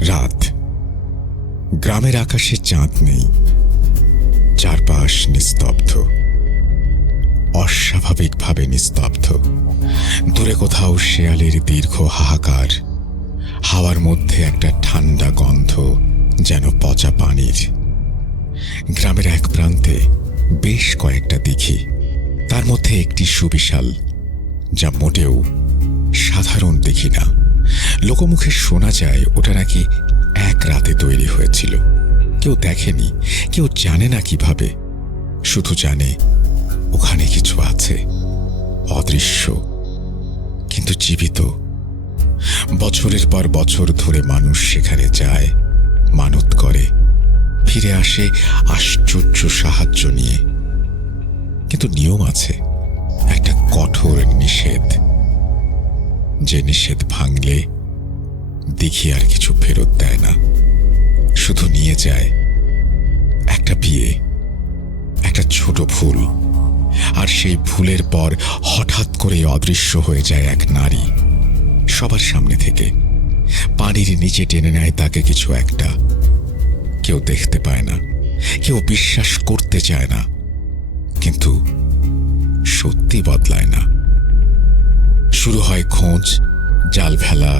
রাত। গ্রামের আকাশে চাঁদ নেই, চারপাশ নিস্তব্ধ, অস্বাভাবিকভাবে নিস্তব্ধ। দূরে কোথাও শেয়ালের দীর্ঘ হাহাকার, হাওয়ার মধ্যে একটা ঠান্ডা গন্ধ, যেন পচা পানির। গ্রামের এক প্রান্তে বেশ কয়েকটা দিঘি, তার মধ্যে একটি সুবিশাল, যা মোটেও সাধারণ দিঘি না। লোকমুখে শোনা যায় ওটা নাকি এক রাতে তৈরি হয়েছিল। কেউ দেখেনি, কেউ জানে না কিভাবে, শুধু জানে ওখানে কিছু আছে, অদৃশ্য কিন্তু জীবিত। বছরের পর বছর ধরে মানুষ সেখানে যায়, মানত করে, ফিরে আসে আশ্চর্য সাহায্য নিয়ে। কিন্তু নিয়ম আছে, একটা কঠোর নিষেধ, যে নিষেধ ভাঙলে দিঘি আর কিছু ফেরত দেয় না, শুধু নিয়ে যায় একটা বিয়ে, একটা ছোট ভুল। আর সেই ভুলের পর হঠাৎ করে অদৃশ্য হয়ে যায় এক নারী, সবার সামনে থেকে। পানির নিচে টেনে নেয় তাকে কিছু একটা। কেউ দেখতে পায় না, কেউ বিশ্বাস করতে চায় না, কিন্তু সত্যি বদলায় না। শুরু হয় খোঁজ, জাল ফেলা,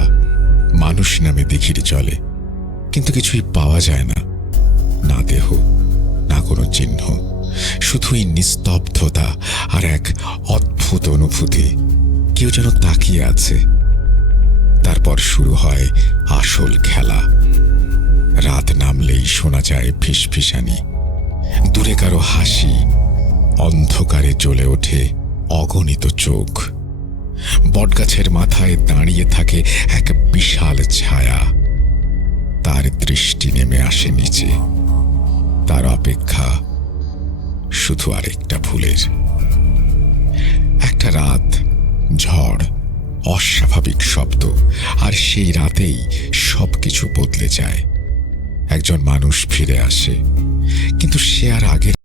মানুষ নামে দিঘির জলে, কিন্তু কিছুই পাওয়া যায় না। না দেহ, না কোনো চিহ্ন, শুধুই নিস্তব্ধতা আর এক অদ্ভুত অনুভূতি। কেউ যেন তাকিয়ে আছে। তারপর শুরু হয় আসল খেলা। রাত নামলেই শোনা যায় ফিসফিসানি, দূরে কারো হাসি, অন্ধকারে জ্বলে ওঠে অগণিত চোখ। বটগাছের মাথায় দাঁড়িয়ে থাকে এক বিশাল ছায়া। তার দৃষ্টি নেমে আসে নিচে। তার অপেক্ষা শুধু আরেকটা ভুলের। একটা রাত, ঝড়, অস্বাভাবিক শব্দ, আর সেই রাতেই সবকিছু বদলে যায়। একজন মানুষ ফিরে আসে, কিন্তু সে আর আগের